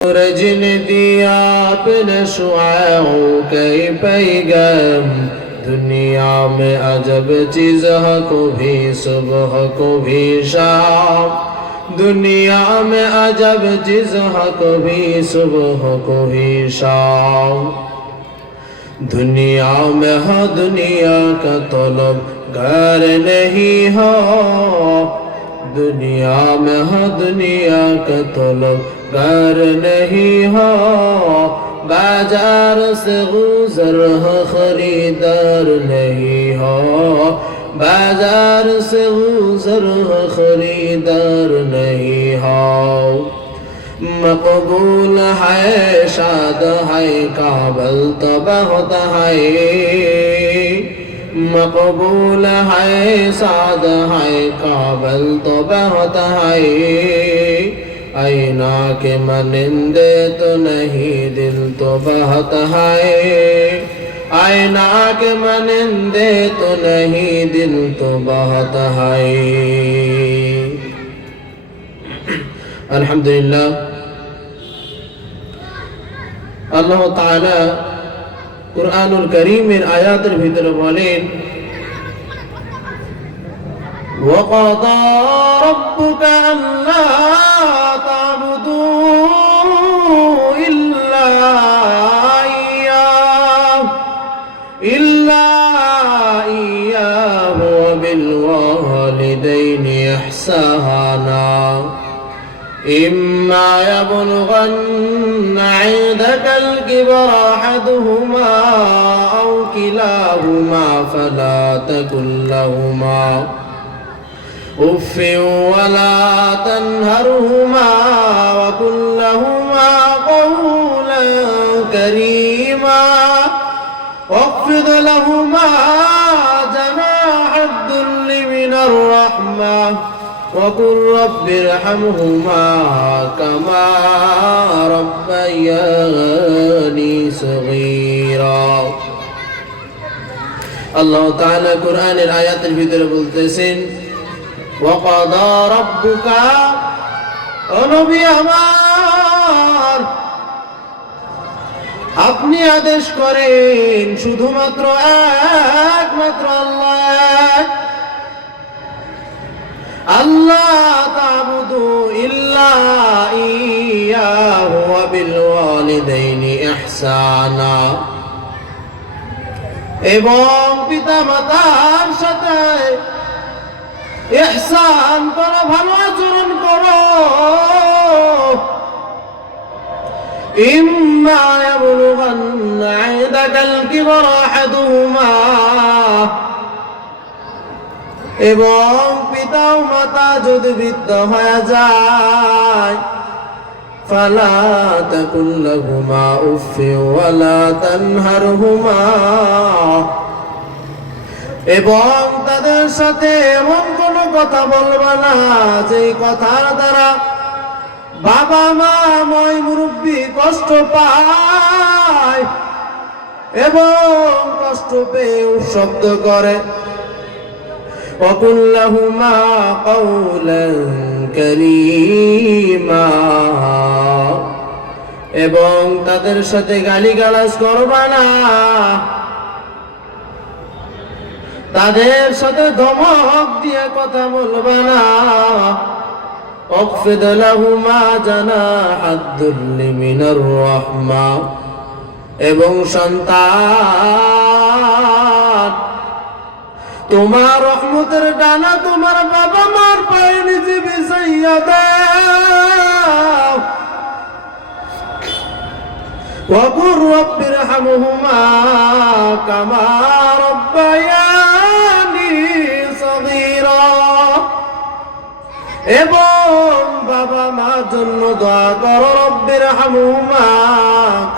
सूरज ने दिया अपने शुआओं के पैगाम, दुनिया में अजब चीज है, कभी सुबह कभी शाम। दुनिया में अजब चीज है, कभी सुबह कभी शाम। दुनिया में है दुनिया का तलब घर नहीं हो, दुनिया में है दुनिया का तलब घर नहीं हो। बाजार से गुजर हो खरीदार नहीं हो, बाजार से गुजर हो खरीदार नहीं हो। मकबूल है शाद है काबल तो बहुत है, मकबूल है साद है काबल तो बहुत है। ऐना के मनिंदे तो नहीं दिल तो बहुत है, ऐना के मनिंदे तो नहीं दिल तो बहुत है। अल्हम्दुलिल्लाह আল্লাহ তাআলা কুরআনুল কারীমের আয়াতের ভিতরে বলেন, ওয়াকাদা রাব্বুকা আল্লা তা'বুদু ইল্লা ইয়্যাহু ওয়া বিল ওয়ালিদাইনি ইহসানা। إما يبلغن عندك الكبر أحدهما أو كلاهما فلا تقل لهما أف ولا تنهرهما وقل لهما قولا كريما واخفض لهما جناح الذل من الرحمة وقل رب ارحمهما كما ربياني صغيرا। আল্লাহ তাআলা কোরআনের আয়াতের ভিতরে বলতেছেন, ওয়াকাদা রাব্বুকা, ও নবী আমার আপনি আদেশ করেন শুধুমাত্র একমাত্র আল্লাহ, আল্লাহ তা'বুদু ইল্লা ইয়্যাহু ওয়া বিল ওয়ালিদাইনি ইহসানা, এবং পিতামাতার সাথে ইহসান করো, ভালো আচরণ করো। ইম্মা ইয়াবলুগান্না ইনদাকাল কিবরা আহাদুহুমা, এবং পিতা ও মাতা যদি বৃদ্ধ হয়ে যায়, ফালা তাকুল লাহুমা উফফি ওয়ালা তানহারহুমা, এবং তাদের সাথে এমন কোনো কথা বলবা না যে কথার দ্বারা বাবা মা মই মুরব্বী কষ্ট পায় এবং কষ্ট পেয়ে শব্দ করে। وقل لهما قولا كريما, এবং তাদের সাথে গালিগালাজ করবা না, তাদের সাথে ধমক দিয়ে কথা বলবা না। واخفض لهما جناح الذل من الرحمة, এবং সন্তান তোমার রহমতের ডানা তোমার বাবা মার পায়ে নিচে বিছাইয়া দাও। ওয়াকুর রব্বির হামহুমা কামা রব্বায়ানি সগীরা, এবং বাবা মার জন্য দোয়া করো, রব্বির হামহুমা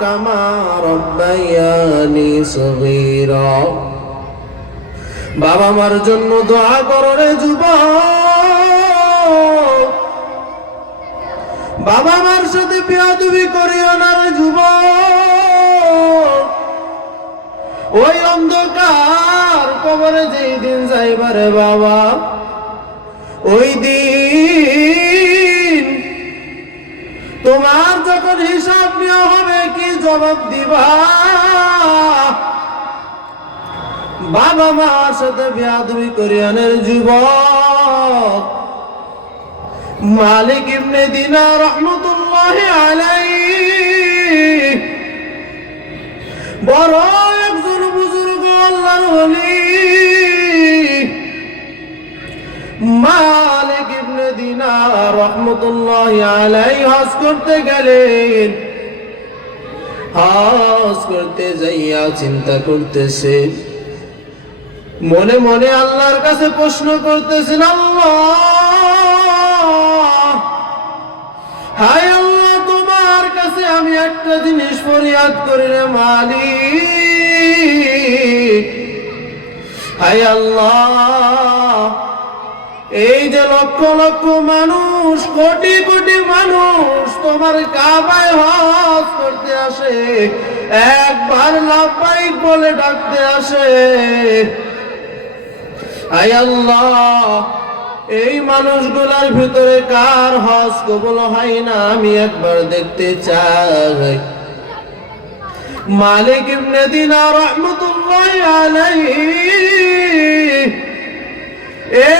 কামা রব্বায়ানি সগীরা। বাবা মার জন্য দোয়া করো রে যুবক, বাবা মার সাথে বেয়াদবি করিও না রে যুবক। ওই অন্ধকার কবরে যেই দিন যাইবারে বাবা, ওই দিন তোমার যখন হিসাব নেওয়া হবে কি জবাব দিবা? বাবা মার সাথে বেয়াদবি করিয়ানের যুবক মালিক ইবনে দিনার রাহমাতুল্লাহি আলাইহি বড় একজন বুজুর্গ আল্লাহর ওলি মালিক ইবনে দিনার রাহমাতুল্লাহি আলাইহি হজ করতে গেলেন। হজ করতে যাইয়া চিন্তা করতেছে, মনে মনে আল্লাহর কাছে প্রশ্ন করতেছেন, আল্লাহ, হায় আল্লাহ, তোমার কাছে আমি একটা জিনিস ফরিয়াদ করি রে মালিক। হায় আল্লাহ, এই যে লক্ষ লক্ষ মানুষ, কোটি কোটি মানুষ তোমার কাবায় হজ করতে আসে, একবার লাব্বাইক বলে ডাকতে আসে, হায় আল্লাহ, এই মানুষগুলোর ভিতরে কার হজ কবুল হয় না আমি একবার দেখতে চাই। মালিক ইবনে দিনার রাহমাতুল্লাহি আলাইহি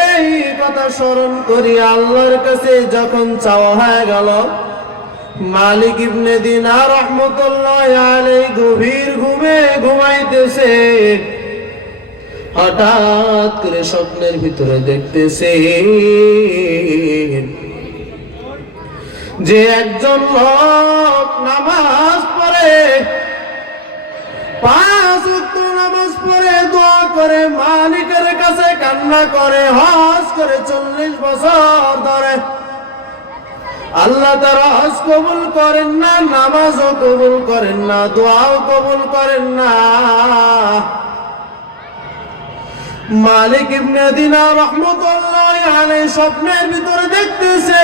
এই কথা স্মরণ করি আল্লাহর কাছে যখন চাওয়া হয়ে গেল, মালিক ইবনে দিনার রাহমাতুল্লাহি আলাইহি গভীর ঘুমে ঘুমাইতেছে। হঠাৎ করে স্বপ্নের ভিতরে দেখতেছে যে একজন লোক নামাজ পড়ে, 5 ওয়াক্ত নামাজ পড়ে, দোয়া করে, মালিকের কাছে কান্না করে, হজ করে 40 বছর ধরে আল্লাহ তার হজ কবুল করেন না, নামাজও কবুল করেন না, দোয়াও কবুল করেন না। মালিক ইবনে দিনার রাহমাতুল্লাহি আলাইহি স্বপ্নের ভিতরে দেখতেছে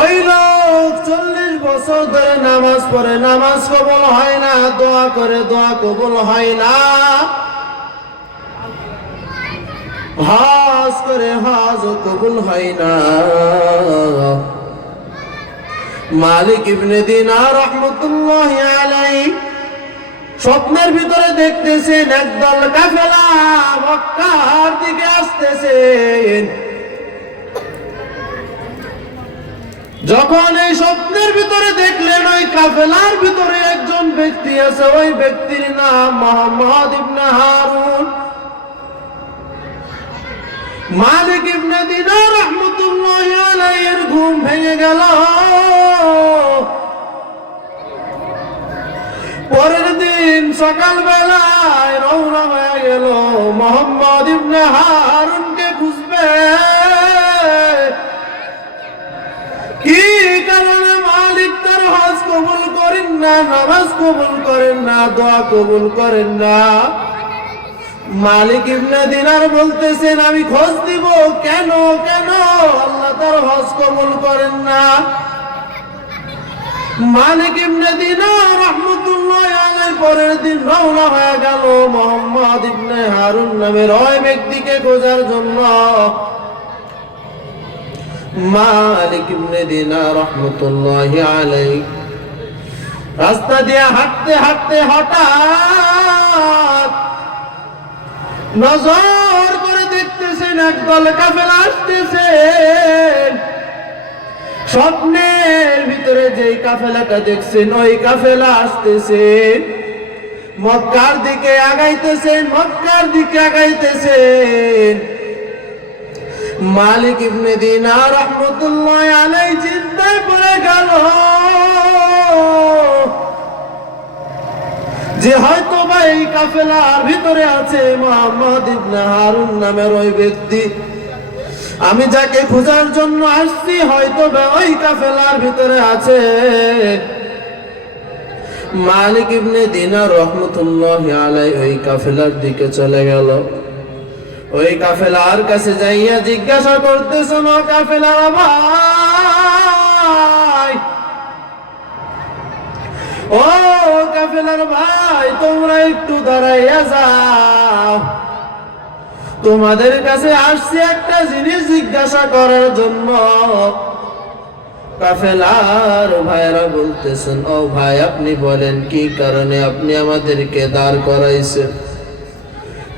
ওই লোক 40 বছর ধরে নামাজ পড়ে, নামাজ কবুল হয় না, দোয়া করে, দোয়া কবুল হয় না, হজ করে, হজ কবুল হয় না। মালিক ইবনে দিনার রাহমাতুল্লাহি আলাইহি স্বপ্নের ভিতরে দেখতেছেন একদল কাফেলা মক্কার দিকে আসতেছেন। যখন এই স্বপ্নের ভিতরে দেখলেন ওই কাফেলার ভিতরে একজন ব্যক্তি আছে, ওই ব্যক্তির নাম মুহাম্মদ ইবনে হারুন। মালিক ইবনে দিনার রাহমাতুল্লাহি আলাইহির ঘুম ভেঙে গেল। পরের দিন সকাল বেলায় রওনা হয়ে গেল মুহাম্মদ ইবনে হারুনকে খুঁজবে। কি কারণে মালিক তার হজ কবুল করেন না, নামাজ কবুল করেন না, দোয়া কবুল করেন না? মালিক ইবনে দিনার বলতেছেন আমি খোঁজ দিব, কেন কেন আল্লাহ তার হজ কবুল করেন না? মালিক ইবনে দিনার রাহমাতুল্লাহি আলাইহি পরের দিন রওনা হয়ে গেল মুহাম্মদ ইবনে হারুন নামের ওই ব্যক্তিকে খোঁজার জন্য। মালিক ইবনে দিনার রাহমাতুল্লাহি আলাইহি রাস্তা দিয়ে হাঁটতে হাঁটতে হঠাৎ নজর করে দেখতেছেন একদল কাফেলা আসতেছে। স্বপ্নের ভিতরে যেই কাফেলাটা দেখছেন ওই কাফেলা আসতেছেন, মক্কার দিকে আগাইতেছেন, মক্কার দিকে আগাইতেছেন। মালিক ইবনে দিনার রাহমাতুল্লাহি আলাইহি চিন্তায় পড়ে গেল যে হয়তো বা এই কাফেলার ভিতরে আছে মুহাম্মদ ইবনে হারুন নামের ওই ব্যক্তি, আমি যাকে খোঁজার জন্য আসছি হয়তো বা ওই কাফেলার ভিতরে আছে। মালিক ইবনে দিনার রাহমাতুল্লাহি আলাইহি ওই কাফেলার দিকে চলে গেল। ওই কাফেলার কাছে যাইয়া জিজ্ঞাসা করতেছেন, ও কাফেলার ভাই, ও কাফেলার ভাই, তোমরা একটু দাঁড়াইয়া যাও, তোমাদের কাছে আসছি একটা জিনিস জিজ্ঞাসা করার জন্য। কাফেলার ভাইরা বলতেছেন, ও ভাই আপনি বলেন কি কারণে আপনি আমাদেরকে দাঁড় করাইছেন,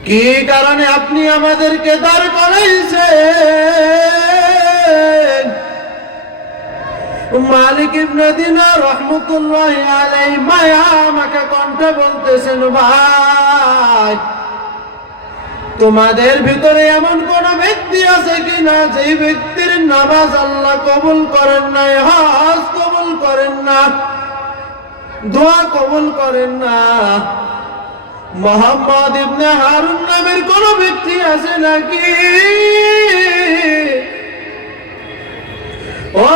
কি কারণে আপনি আমাদেরকে দাঁড় করাইছেন? মালিক ইবনে দিনার রাহমাতুল্লাহি আলাইহি মায়া মাখা কণ্ঠে বলতেছেন, ভাই তোমাদের ভিতরে এমন কোন ব্যক্তি আছে কিনা যে ব্যক্তির নামাজ আল্লাহ কবুল করেন নাই, হজ কবুল করেন না, দোয়া কবুল করেন না? মুহাম্মদ ইবনে হারুন নামের কোন ব্যক্তি আছে নাকি? ও